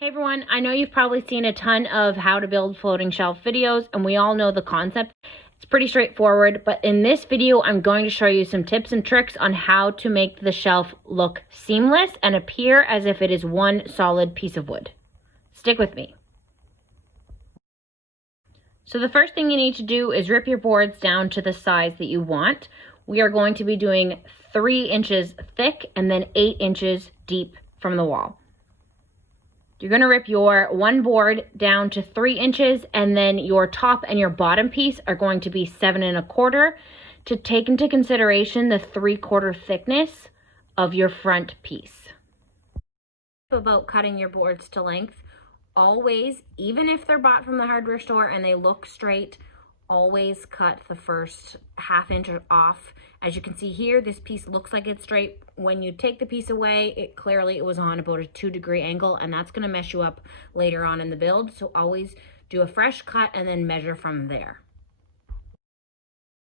Hey everyone, I know you've probably seen a ton of how to build floating shelf videos, and we all know the concept. It's pretty straightforward, but in this video, I'm going to show you some tips and tricks on how to make the shelf look seamless and appear as if it is one solid piece of wood. Stick with me. So the first thing you need to do is rip your boards down to the size that you want. We are going to be doing 3 inches thick and then 8 inches deep from the wall. You're going to rip your one board down to 3 inches, and then your top and your bottom piece are going to be 7 1/4 to take into consideration the 3/4 thickness of your front piece. About cutting your boards to length, always, even if they're bought from the hardware store and they look straight, always cut the first ½ inch off. As you can see here, this piece looks like it's straight. When you take the piece away, it was on about a 2-degree angle, and that's going to mess you up later on in the build. So always do a fresh cut and then measure from there.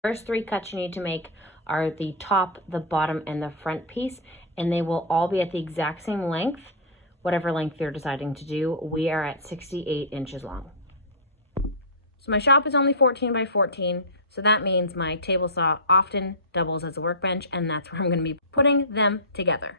First 3 cuts you need to make are the top, the bottom, and the front piece, and they will all be at the exact same length, whatever length you're deciding to do. We are at 68 inches long. So my shop is only 14 by 14, so that means my table saw often doubles as a workbench, and that's where I'm going to be putting them together.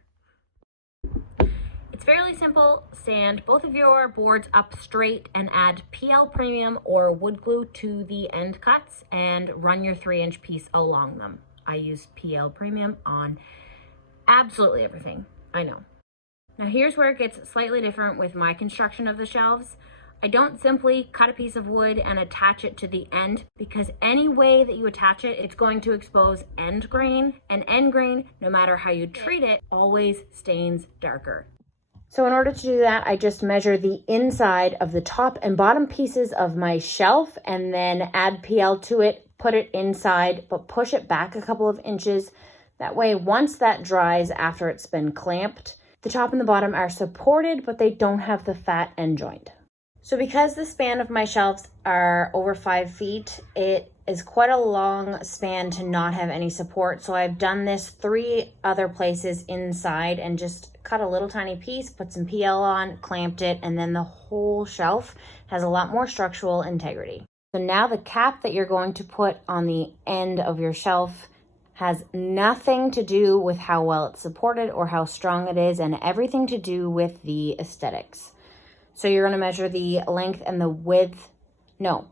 It's fairly simple. Sand both of your boards up straight and add PL Premium or wood glue to the end cuts and run your 3-inch piece along them. I use PL Premium on absolutely everything, I know. Now here's where it gets slightly different with my construction of the shelves. I don't simply cut a piece of wood and attach it to the end, because any way that you attach it, it's going to expose end grain, and end grain, no matter how you treat it, always stains darker. So in order to do that, I just measure the inside of the top and bottom pieces of my shelf and then add PL to it, put it inside, but push it back a couple of inches. That way, once that dries after it's been clamped, the top and the bottom are supported, but they don't have the fat end joint. So because the span of my shelves are over 5 feet, it is quite a long span to not have any support. So I've done this 3 other places inside and just cut a little tiny piece, put some PL on, clamped it, and then the whole shelf has a lot more structural integrity. So now the cap that you're going to put on the end of your shelf has nothing to do with how well it's supported or how strong it is, and everything to do with the aesthetics. So you're going to measure the length and the width. No,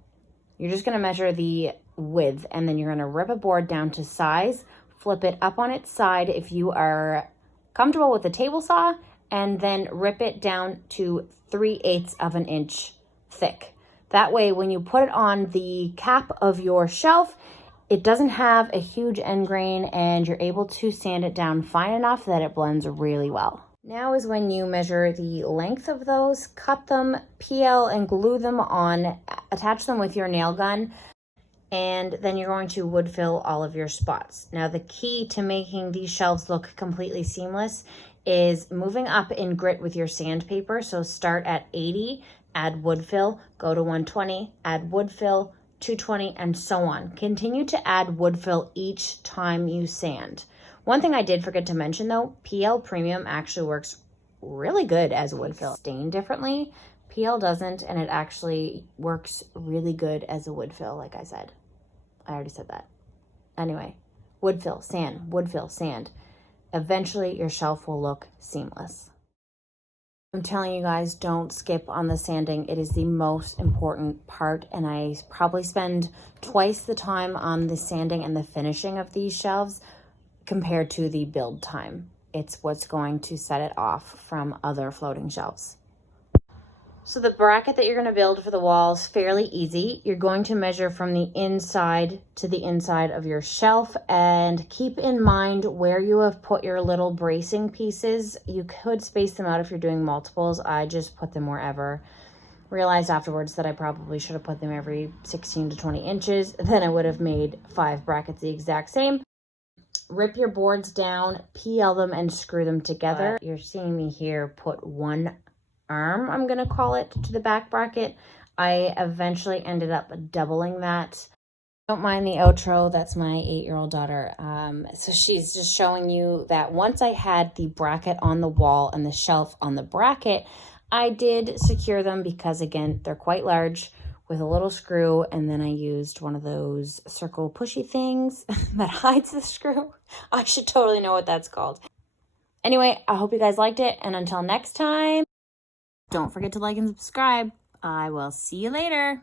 you're just going to measure the width, and then you're going to rip a board down to size, flip it up on its side if you are comfortable with the table saw, and then rip it down to 3/8 of an inch thick. That way, when you put it on the cap of your shelf, it doesn't have a huge end grain, and you're able to sand it down fine enough that it blends really well. Now is when you measure the length of those, cut them, PL and glue them on, attach them with your nail gun, and then you're going to wood fill all of your spots. Now the key to making these shelves look completely seamless is moving up in grit with your sandpaper. So start at 80, add wood fill, go to 120, add wood fill, 220, and so on. Continue to add wood fill each time you sand. One thing I did forget to mention though, PL Premium actually works really good as a wood fill. Stain differently, PL doesn't, and it actually works really good as a wood fill, like I said. I already said that. Anyway, wood fill, sand, wood fill, sand. Eventually your shelf will look seamless. I'm telling you guys, don't skip on the sanding. It is the most important part, and I probably spend twice the time on the sanding and the finishing of these shelves compared to the build time. It's what's going to set it off from other floating shelves. So the bracket that you're going to build for the wall is fairly easy. You're going to measure from the inside to the inside of your shelf, and keep in mind where you have put your little bracing pieces. You could space them out if you're doing multiples. I just put them wherever. Realized afterwards that I probably should have put them every 16 to 20 inches. Then I would have made 5 brackets the exact same. Rip your boards down, PL them, and screw them together. You're seeing me here put one arm, I'm going to call it, to the back bracket. I eventually ended up doubling that. Don't mind the outro, that's my 8-year-old daughter. So she's just showing you that once I had the bracket on the wall and the shelf on the bracket, I did secure them because, again, they're quite large with a little screw, and then I used one of those circle pushy things that hides the screw. I should totally know what that's called. Anyway, I hope you guys liked it, and until next time, don't forget to like and subscribe. I will see you later.